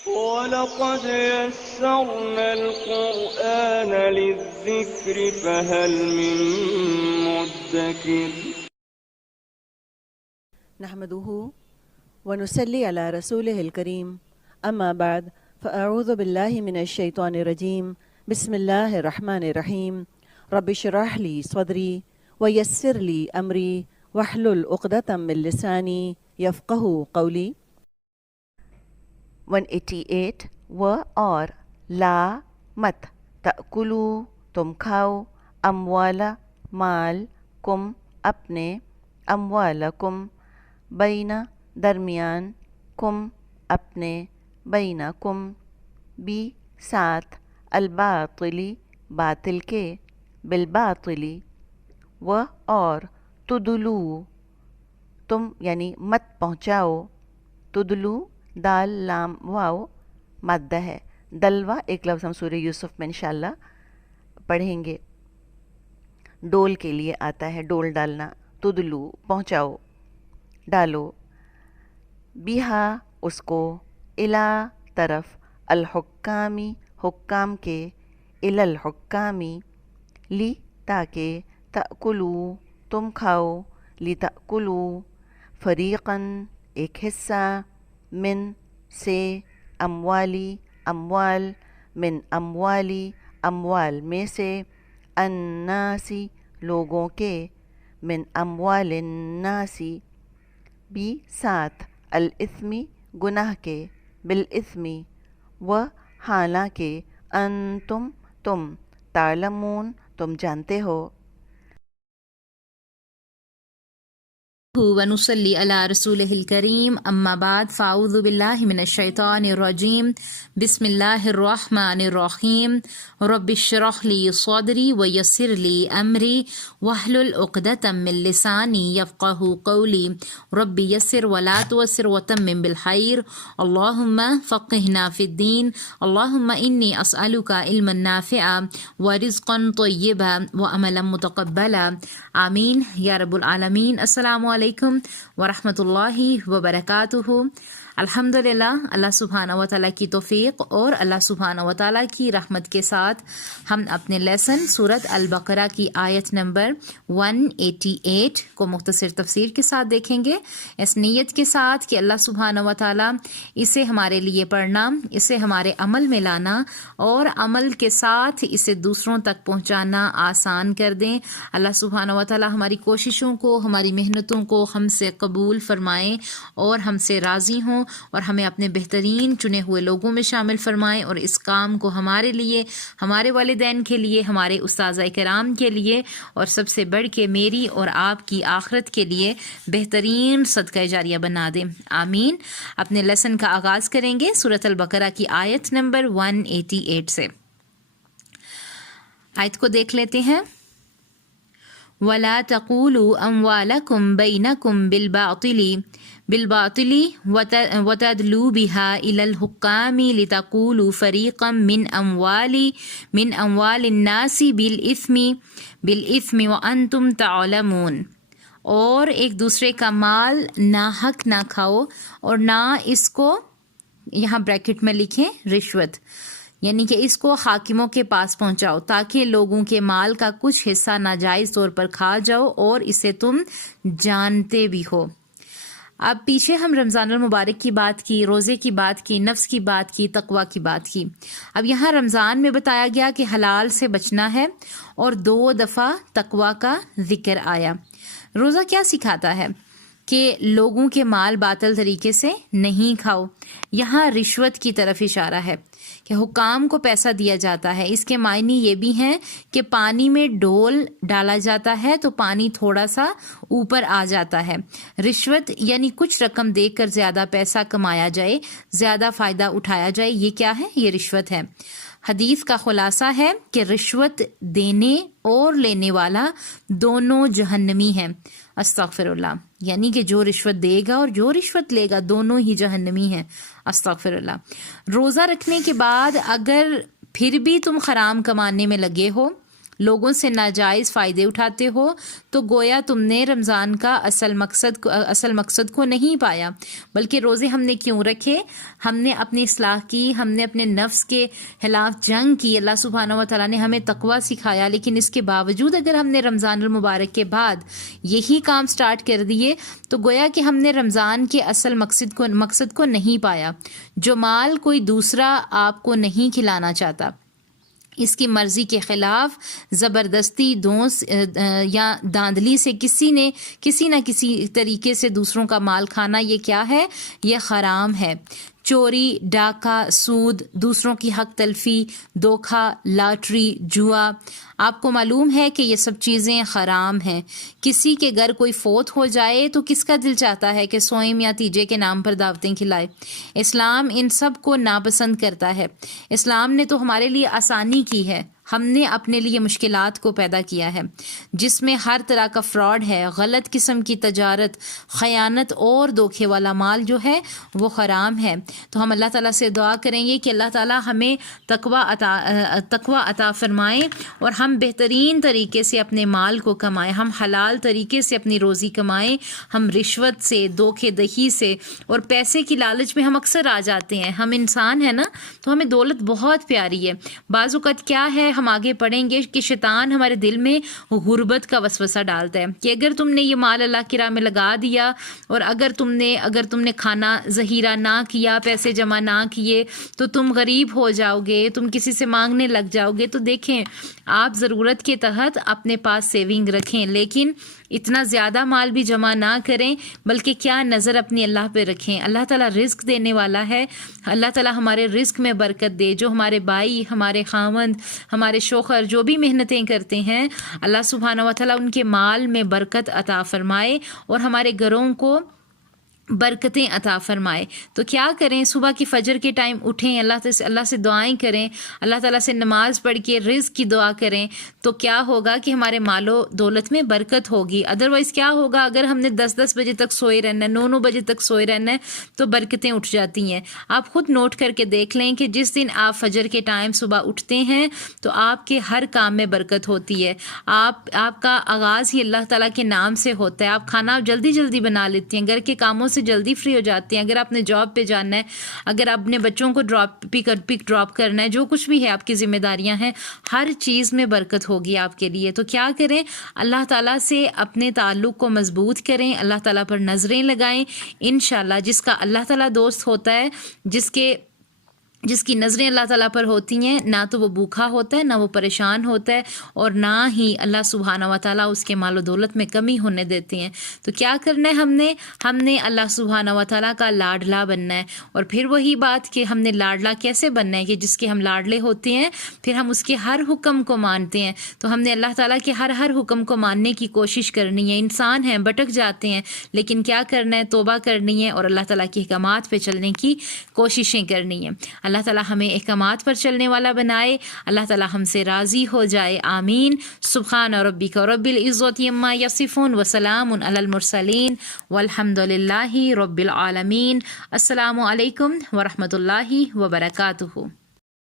وَلَقَدْ يَسَّرْنَا الْقُرْآنَ لِلذِّكْرِ فَهَلْ مِن مُّدَّكِرٍ نحمده ونصلي على رسوله الكريم أما بعد فأعوذ بالله من الشيطان الرجيم بسم الله الرحمن الرحيم رب اشرح لي صدري ويسر لي أمري واحلل عقدة من لساني يفقهوا قولي 188 و اور لا مت تأکلو تم کھاؤ اموالا مال کم اپنے اموالکم بینا درمیان کم اپنے بینا کم بی ساتھ الباطلی باطل کے بالباطلی و اور تدلو تم یعنی مت پہنچاؤ تدلو دال لام واو مادہ ہے دلوا ایک لفظ ہم سورہ یوسف میں انشاءاللہ پڑھیں گے ڈول کے لیے آتا ہے ڈول ڈالنا تدلو پہنچاؤ ڈالو بیہا اس کو الا طرف الحکامی حکام کے الا الحکامی لی تاکہ تأکلو تم کھاؤ لی تأکلو فریقاً ایک حصہ من سے اموالی اموال من اموالی اموال میں سے الناسی لوگوں کے من اموال الناسی بھی ساتھ الاثمی گناہ کے بالاثمی و حالانکہ انتم تم تعلمون تم جانتے ہو ونصلي على رسوله الكريم أما بعد فأعوذ بالله من الشيطان الرجيم بسم الله الرحمن الرحيم رب اشرح لي صدري ويسر لي أمري واحلل عقدة من لساني يفقهوا قولي رب يسر ولا تعسر وتمم بالخير اللهم فقهنا في الدين اللهم إني أسألك علما نافعا ورزقا طيبا وعملا متقبلا آمین یا رب العالمین۔ السلام علیکم ورحمۃ اللہ وبرکاتہ۔ الحمدللہ اللہ سبحانہ و تعالیٰ کی توفیق اور اللہ سبحانہ و تعالیٰ کی رحمت کے ساتھ ہم اپنے لیسن سورۃ البقرہ کی آیت نمبر 188 کو مختصر تفسیر کے ساتھ دیکھیں گے، اس نیت کے ساتھ کہ اللہ سبحانہ و تعالیٰ اسے ہمارے لیے پڑھنا، اسے ہمارے عمل میں لانا اور عمل کے ساتھ اسے دوسروں تک پہنچانا آسان کر دیں۔ اللہ سبحانہ و تعالیٰ ہماری کوششوں کو، ہماری محنتوں کو ہم سے قبول فرمائیں اور ہم سے راضی ہوں اور ہمیں اپنے بہترین چنے ہوئے لوگوں میں شامل فرمائیں، اور اس کام کو ہمارے لیے، ہمارے والدین کے لیے، ہمارے اساتذہ کرام کے لیے اور سب سے بڑھ کے میری اور آپ کی آخرت کے لیے بہترین صدقہ جاریہ بنا دیں، آمین۔ اپنے لیسن کا آغاز کریں گے سورۃ البقرہ کی آیت نمبر 188 سے۔ آیت کو دیکھ لیتے ہیں۔ وَلَا تَقُولُوا أَمْوَالَكُمْ بَيْنَكُمْ بالباطل وتدلوا بها إلى الحكام لتقولوا فريقا من أموال الناس بالإثم وأنتم تعلمون، اور ایک دوسرے کا مال ناحق نہ کھاؤ اور نہ اس کو، یہاں بریکٹ میں لکھیں رشوت، یعنی کہ اس کو حاکموں کے پاس پہنچاؤ تاکہ لوگوں کے مال کا کچھ حصہ ناجائز طور پر کھا جاؤ اور اسے تم جانتے بھی ہو۔ اب پیچھے ہم رمضان المبارک کی بات کی، روزے کی بات کی، نفس کی بات کی، تقوی کی بات کی۔ اب یہاں رمضان میں بتایا گیا کہ حلال سے بچنا ہے اور 2 دفعہ تقوی کا ذکر آیا۔ روزہ کیا سکھاتا ہے؟ کہ لوگوں کے مال باطل طریقے سے نہیں کھاؤ۔ یہاں رشوت کی طرف اشارہ ہے کہ حکام کو پیسہ دیا جاتا ہے، اس کے معنی یہ بھی ہیں کہ پانی میں ڈول ڈالا جاتا ہے تو پانی تھوڑا سا اوپر آ جاتا ہے۔ رشوت یعنی کچھ رقم دے کر زیادہ پیسہ کمایا جائے، زیادہ فائدہ اٹھایا جائے، یہ کیا ہے؟ یہ رشوت ہے۔ حدیث کا خلاصہ ہے کہ رشوت دینے اور لینے والا دونوں جہنمی ہیں، استغفر اللہ، یعنی کہ جو رشوت دے گا اور جو رشوت لے گا دونوں ہی جہنمی ہیں، استغفر اللہ۔ روزہ رکھنے کے بعد اگر پھر بھی تم حرام کمانے میں لگے ہو، لوگوں سے ناجائز فائدے اٹھاتے ہو تو گویا تم نے رمضان کا اصل مقصد کو نہیں پایا۔ بلکہ روزے ہم نے کیوں رکھے؟ ہم نے اپنی اصلاح کی، ہم نے اپنے نفس کے خلاف جنگ کی، اللہ سبحانہ و تعالیٰ نے ہمیں تقویٰ سکھایا، لیکن اس کے باوجود اگر ہم نے رمضان المبارک کے بعد یہی کام سٹارٹ کر دیے تو گویا کہ ہم نے رمضان کے اصل مقصد کو نہیں پایا۔ جو مال کوئی دوسرا آپ کو نہیں کھلانا چاہتا، اس کی مرضی کے خلاف زبردستی دونس یا داندلی سے کسی نہ کسی طریقے سے دوسروں کا مال کھانا، یہ کیا ہے؟ یہ حرام ہے۔ چوری، ڈاکہ، سود، دوسروں کی حق تلفی، دھوکہ، لاٹری، جوا، آپ کو معلوم ہے کہ یہ سب چیزیں حرام ہیں۔ کسی کے گھر کوئی فوت ہو جائے تو کس کا دل چاہتا ہے کہ سوئم یا تیجے کے نام پر دعوتیں کھلائے؟ اسلام ان سب کو ناپسند کرتا ہے۔ اسلام نے تو ہمارے لیے آسانی کی ہے، ہم نے اپنے لیے مشکلات کو پیدا کیا ہے، جس میں ہر طرح کا فراڈ ہے، غلط قسم کی تجارت، خیانت اور دھوکے والا مال جو ہے وہ حرام ہے۔ تو ہم اللہ تعالیٰ سے دعا کریں گے کہ اللہ تعالیٰ ہمیں تقویٰ عطا فرمائیں اور ہم بہترین طریقے سے اپنے مال کو کمائیں، ہم حلال طریقے سے اپنی روزی کمائیں، ہم رشوت سے، دھوکے دہی سے اور پیسے کی لالچ میں ہم اکثر آ جاتے ہیں۔ ہم انسان ہیں نا، تو ہمیں دولت بہت پیاری ہے۔ بعض اوقات کیا ہے، ہم آگے پڑھیں گے کہ شیطان ہمارے دل میں غربت کا وسوسہ ڈالتا ہے کہ اگر تم نے یہ مال اللہ کی راہ میں لگا دیا اور اگر تم نے کھانا ذخیرہ نہ کیا، پیسے جمع نہ کیے تو تم غریب ہو جاؤ گے، تم کسی سے مانگنے لگ جاؤ گے۔ تو دیکھیں، آپ ضرورت کے تحت اپنے پاس سیونگ رکھیں، لیکن اتنا زیادہ مال بھی جمع نہ کریں، بلکہ کیا نظر اپنی اللہ پہ رکھیں۔ اللہ تعالیٰ رزق دینے والا ہے، اللہ تعالیٰ ہمارے رزق میں برکت دے۔ جو ہمارے بھائی، ہمارے خاوند، ہمارے شوہر جو بھی محنتیں کرتے ہیں، اللہ سبحانہ و تعالیٰ ان کے مال میں برکت عطا فرمائے اور ہمارے گھروں کو برکتیں عطا فرمائے۔ تو کیا کریں، صبح کی فجر کے ٹائم اٹھیں، اللہ سے دعائیں کریں، اللہ تعالیٰ سے نماز پڑھ کے رزق کی دعا کریں، تو کیا ہوگا کہ ہمارے مال و دولت میں برکت ہوگی۔ ادروائز کیا ہوگا، اگر ہم نے 10 بجے تک سوئے رہنا ہے، 9 بجے تک سوئے رہنا ہے تو برکتیں اٹھ جاتی ہیں۔ آپ خود نوٹ کر کے دیکھ لیں کہ جس دن آپ فجر کے ٹائم صبح اٹھتے ہیں تو آپ کے ہر کام میں برکت ہوتی ہے۔ آپ کا آغاز ہی اللہ تعالیٰ کے نام سے ہوتا ہے۔ آپ کھانا جلدی بنا لیتے ہیں، گھر کے کاموں سے جلدی فری ہو جاتے ہیں۔ اگر آپ نے جاب پہ جانا ہے، اگر آپ نے بچوں کو پک ڈراپ کرنا ہے، جو کچھ بھی ہے آپ کی ذمہ داریاں ہیں، ہر چیز میں برکت ہوگی آپ کے لیے۔ تو کیا کریں، اللہ تعالیٰ سے اپنے تعلق کو مضبوط کریں، اللہ تعالیٰ پر نظریں لگائیں۔ انشاءاللہ جس کا اللہ تعالیٰ دوست ہوتا ہے، جس کی نظریں اللہ تعالیٰ پر ہوتی ہیں، نہ تو وہ بھوکا ہوتا ہے، نہ وہ پریشان ہوتا ہے، اور نہ ہی اللہ سبحانہ و تعالیٰ اس کے مال و دولت میں کمی ہونے دیتے ہیں۔ تو کیا کرنا ہے، ہم نے اللہ سبحانہ و تعالیٰ کا لاڈلا بننا ہے۔ اور پھر وہی بات کہ ہم نے لاڈلا کیسے بننا ہے، کہ جس کے ہم لاڈلے ہوتے ہیں پھر ہم اس کے ہر حکم کو مانتے ہیں۔ تو ہم نے اللہ تعالیٰ کے ہر حکم کو ماننے کی کوشش کرنی ہے۔ انسان ہیں، بھٹک جاتے ہیں، لیکن کیا کرنا ہے، توبہ کرنی ہے اور اللہ تعالیٰ کے احکامات پہ چلنے کی کوششیں کرنی ہیں۔ اللہ تعالیٰ ہمیں احکامات پر چلنے والا بنائے، اللہ تعالیٰ ہم سے راضی ہو جائے، آمین۔ سبحان ربک رب العزت عما یصفون وسلام علی المرسلین والحمد للہ رب العالمین۔ السلام علیکم ورحمۃ اللہ وبرکاتہ۔